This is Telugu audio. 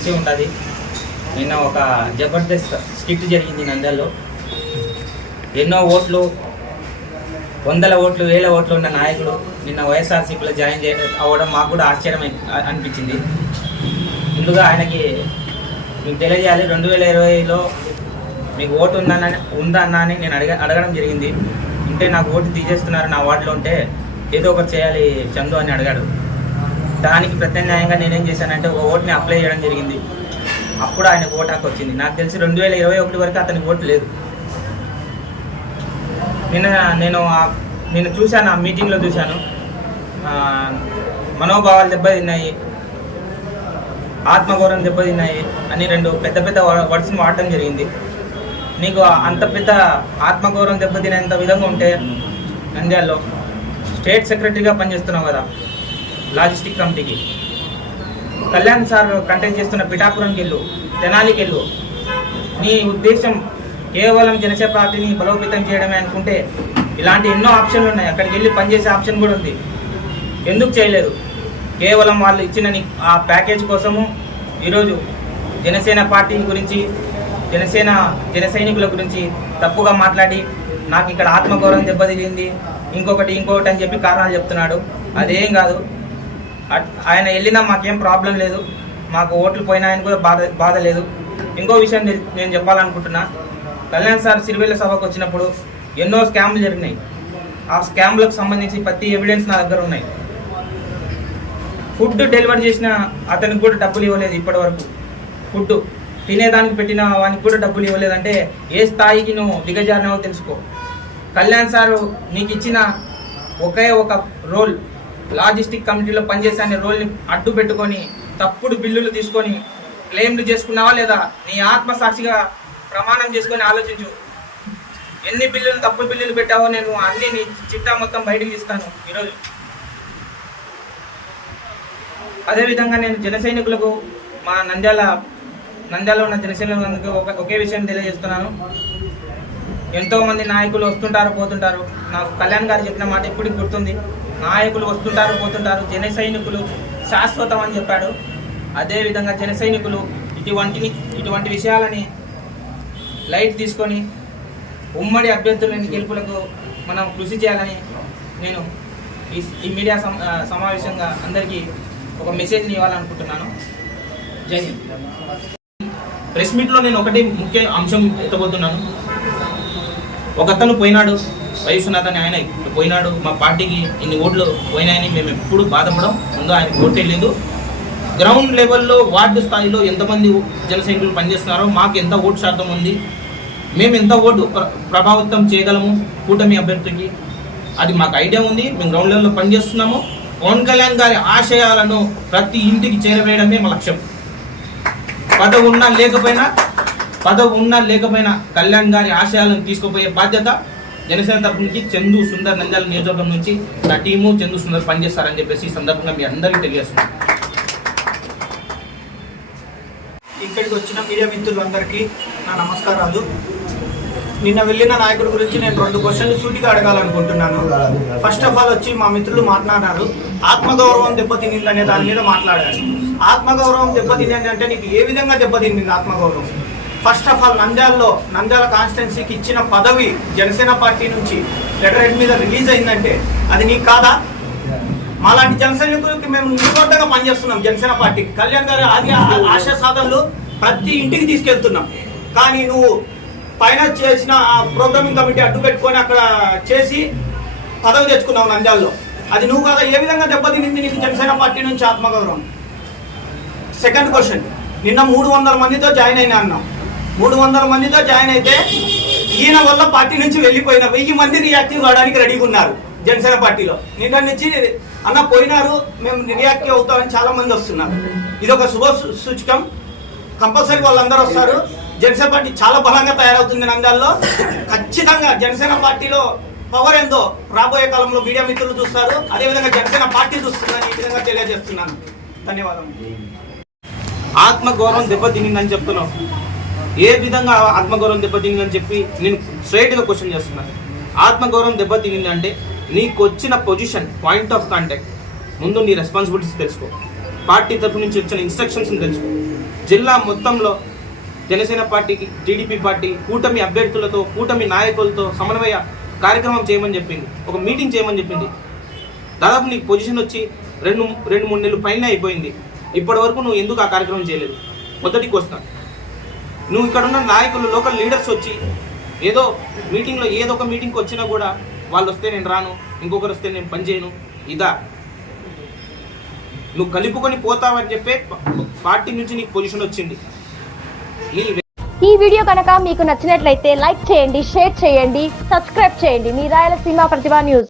తెలిసి ఉంటుంది. నిన్న ఒక జబర్దస్త్ స్కిట్ జరిగింది నంద్యాలలో. ఎన్నో ఓట్లు వందల ఓట్లు వేల ఓట్లు ఉన్న నాయకుడు నిన్న వైఎస్ఆర్సీపీలో జాయిన్ చే అవ్వడం మాకు కూడా ఆశ్చర్యం అనిపించింది. ముందుగా ఆయనకి మీకు తెలియజేయాలి రెండు వేల ఇరవైలో మీకు ఓటు ఉందని ఉందా అని నేను అడగ అడగడం జరిగింది. ఉంటే నాకు ఓటు తీసేస్తున్నారు నా వార్డులో ఉంటే ఏదో ఒకటి చేయాలి చందు అని అడిగాడు. దానికి ప్రత్యామ్నాయంగా నేనేం చేశానంటే ఒక ఓటుని అప్లై చేయడం జరిగింది. అప్పుడు ఆయనకు ఓటు హక్కు వచ్చింది. నాకు తెలిసి రెండు వేల ఇరవై ఒకటి వరకు అతనికి ఓటు లేదు. నిన్న నేను నిన్న చూశాను ఆ మీటింగ్లో చూశాను. మనోభావాలు దెబ్బతిన్నాయి ఆత్మగౌరవం దెబ్బతిన్నాయి అని రెండు పెద్ద పెద్ద వర్డ్స్ని వాడటం జరిగింది. నీకు అంత పెద్ద ఆత్మగౌరవం దెబ్బతినేంత విధంగా ఉంటే నంద్యాలలో స్టేట్ సెక్రటరీగా పనిచేస్తున్నావు కదా. లాజిస్టిక్ కమిటీకి. కళ్యాణ్ సార్ కంటెక్ట్ చేస్తున్న పిఠాపురంకి వెళ్ళు తెనాలికి వెళ్ళు నీ ఉద్దేశం కేవలం జనసేన పార్టీని బలోపేతం చేయడమే అనుకుంటే ఇలాంటి ఎన్నో ఆప్షన్లు ఉన్నాయి. అక్కడికి వెళ్ళి పనిచేసే ఆప్షన్ కూడా ఉంది. ఎందుకు చేయలేదు? కేవలం వాళ్ళు ఇచ్చిన ఆ ప్యాకేజ్ కోసము ఈరోజు జనసేన పార్టీ గురించి జనసేన జన సైనికుల గురించి తప్పుగా మాట్లాడి నాకు ఇక్కడ ఆత్మగౌరవం దెబ్బతిరిగింది ఇంకొకటి ఇంకొకటి అని చెప్పి కారణాలు చెప్తున్నాడు. అదేం కాదు. ఆయన వెళ్ళినా మాకేం ప్రాబ్లం లేదు. మాకు ఓట్లు పోయినాయని కూడా బాధ బాధ లేదు. ఇంకో విషయం నేను- చెప్పాలనుకుంటున్నా. కళ్యాణ్ సార్ సిరివేల సభకు వచ్చినప్పుడు ఎన్నో స్కామ్లు జరిగినాయి. ఆ స్కామ్లకు సంబంధించి ప్రతి ఎవిడెన్స్ నా దగ్గర ఉన్నాయి. ఫుడ్ డెలివరీ చేసిన అతనికి కూడా డబ్బులు ఇవ్వలేదు ఇప్పటి వరకు ఫుడ్ తినేదానికి పెట్టిన వానికి కూడా డబ్బులు ఇవ్వలేదంటే ఏ స్థాయికి నువ్వు దిగజారినావో తెలుసుకో. కళ్యాణ్ సారు నీకు ఇచ్చిన ఒకే ఒక రోల్ లాజిస్టిక్ కమిటీలో పనిచేసే అనే రోల్ని అడ్డు పెట్టుకొని తప్పుడు బిల్లులు తీసుకొని క్లెయిమ్లు చేసుకున్నావా లేదా? నీ ఆత్మసాక్షిగా ప్రమాణం చేసుకొని ఆలోచించు. ఎన్ని బిల్లులు తప్పుడు బిల్లులు పెట్టావో నేను అన్ని నీ చిట్టా మొత్తం బయటకు తీస్తాను ఈరోజు. అదేవిధంగా నేను జన సైనికులకు మా నంద్యాల నంద్యాల ఉన్న జన ఒక ఒకే విషయం తెలియజేస్తున్నాను. ఎంతో మంది నాయకులు వస్తుంటారు పోతుంటారు. నాకు కళ్యాణ్ గారు చెప్పిన మాట ఇప్పుడు గుర్తుంది. నాయకులు వస్తుంటారు పోతుంటారు. జన సైనికులు శాశ్వతం అని చెప్పాడు. అదేవిధంగా జన సైనికులు ఇటువంటి ఇటువంటి విషయాలని లైట్ తీసుకొని ఉమ్మడి అభ్యర్థులని గెలుపులకు మనం కృషి చేయాలని నేను ఈ ఈ మీడియా సమావేశంగా అందరికీ ఒక మెసేజ్ని ఇవ్వాలనుకుంటున్నాను. జై హింద్. ప్రెస్ మీట్లో నేను ఒకటి ముఖ్య అంశం ఎత్తబోతున్నాను. ఒక అతను పోయినాడు వైశ్వనాథ్ అని ఆయన పోయినాడు మా పార్టీకి ఇన్ని ఓట్లు పోయినాయని మేము ఎప్పుడు బాధపడం ముందు ఆయన ఓటే లేదు గ్రౌండ్ లెవెల్లో వార్డు స్థాయిలో ఎంతమంది జన సైనికులు పనిచేస్తున్నారో మాకు ఎంత ఓటు శాతం ఉంది మేము ఎంత ఓటు ప్రభావితం చేయగలము కూటమి అభ్యర్థికి అది మాకు ఐడియా ఉంది మేము గ్రౌండ్ లెవెల్లో పనిచేస్తున్నాము. పవన్ కళ్యాణ్ గారి ఆశయాలను ప్రతి ఇంటికి చేరవేయడమే మా లక్ష్యం. పదవున్నా లేకపోయినా పదవి ఉన్నా లేకపోయినా కళ్యాణ్ గారి ఆశయాలను తీసుకుపోయే బాధ్యత జనసేన తరపు నుంచి చందు సుందర్ నంద్యాల నియోజకవర్గం నుంచి నా టీము చందు సుందర్ పనిచేస్తారని చెప్పేసి ఈ సందర్భంగా మీ అందరికీ తెలియజేస్తున్నాను ఇక్కడికి వచ్చిన మీడియా మిత్రులందరికీ నా నమస్కారాలు. నిన్న వెళ్ళిన నాయకుడి గురించి నేను రెండు క్వశ్చన్లు సూటిగా అడగాలనుకుంటున్నాను. ఫస్ట్ ఆఫ్ ఆల్ వచ్చి మా మిత్రులు మాట్లాడారు ఆత్మగౌరవం దెబ్బతింది అనే దాని మీద మాట్లాడారు. ఆత్మగౌరవం దెబ్బతింది అంటే నీకు ఏ విధంగా దెబ్బతింది ఆత్మగౌరవం? ఫస్ట్ ఆఫ్ ఆల్ నంద్యాలలో నంద్యాల కాన్స్టిట్యున్సీకి ఇచ్చిన పదవి జనసేన పార్టీ నుంచి లెటర్ హెడ్ మీద రిలీజ్ అయిందంటే అది నీకు కాదా? మాలాంటి జనసైనికులకి మేము నిస్వార్థంగా పనిచేస్తున్నాం జనసేన పార్టీకి కళ్యాణ్ గారి ఆది ఆశా సాధనలు ప్రతి ఇంటికి తీసుకెళ్తున్నాం. కానీ నువ్వు పైన చేసిన ఆ ప్రోగ్రామింగ్ కమిటీ అడ్డు పెట్టుకొని అక్కడ చేసి పదవి తెచ్చుకున్నావు నంద్యాలలో. అది నువ్వు కదా? ఏ విధంగా దెబ్బతినింది నీకు జనసేన పార్టీ నుంచి ఆత్మగౌరవం? సెకండ్ క్వశ్చన్ నిన్న మూడు వందల మందితో జాయిన్ అయినా అన్నావు. మూడు వందల మందితో జాయిన్ అయితే ఈయన వల్ల పార్టీ నుంచి వెళ్ళిపోయిన వెయ్యి మంది రియాక్టివ్ కావడానికి రెడీగా ఉన్నారు జనసేన పార్టీలో. నిన్న నుంచి అన్న పోయినారు మేము రియాక్టివ్ అవుతామని చాలా మంది వస్తున్నారు. ఇది ఒక శుభ సూచకం. కంపల్సరీ వాళ్ళందరూ వస్తారు. జనసేన పార్టీ చాలా బలంగా తయారవుతుంది నంద్యాలలో. ఖచ్చితంగా జనసేన పార్టీలో పవర్ ఏందో రాబోయే కాలంలో మీడియా మిత్రులు చూస్తారు. అదేవిధంగా జనసేన పార్టీ చూస్తుందని ఈ విధంగా తెలియజేస్తున్నాను. ధన్యవాదాలు ఆత్మగౌరవం దెబ్బతినిందని చెప్తున్నావు ఏ విధంగా ఆత్మగౌరవం దెబ్బతిందని చెప్పి నేను స్ట్రైట్గా క్వశ్చన్ చేస్తున్నాను ఆత్మగౌరవం దెబ్బతినింది అంటే నీకు వచ్చిన పొజిషన్ పాయింట్ ఆఫ్ కాంటాక్ట్ ముందు నీ రెస్పాన్సిబిలిటీస్ తెలుసుకో. పార్టీ తరఫు నుంచి వచ్చిన ఇన్స్ట్రక్షన్స్ తెలుసుకో. జిల్లా మొత్తంలో జనసేన పార్టీకి టీడీపీ పార్టీ కూటమి అభ్యర్థులతో కూటమి నాయకులతో సమన్వయ కార్యక్రమం చేయమని చెప్పింది. ఒక మీటింగ్ చేయమని చెప్పింది. దాదాపు నీకు పొజిషన్ వచ్చి రెండు రెండు మూడు నెలలు పైన అయిపోయింది. ఇప్పటి వరకు నువ్వు ఎందుకు ఆ కార్యక్రమం చేయలేదు? మొదటికి వస్తాను నువ్వు ఇక్కడ ఉన్న నాయకులు లోకల్ లీడర్స్ వచ్చి ఏదో మీటింగ్లో ఏదో ఒక మీటింగ్కి వచ్చినా కూడా వాళ్ళు వస్తే నేను రాను ఇంకొకరు వస్తే నేను పని చేయను. ఇదా. నువ్వు కలుపుకొని పోతావని చెప్పే పార్టీ నుంచి నీకు పొజిషన్ వచ్చింది. నీ ఈ వీడియో కనుక మీకు నచ్చినట్లయితే లైక్ చేయండి షేర్ చేయండి సబ్స్క్రైబ్ చేయండి. మీ రాయలసీమ ప్రతిభా న్యూస్.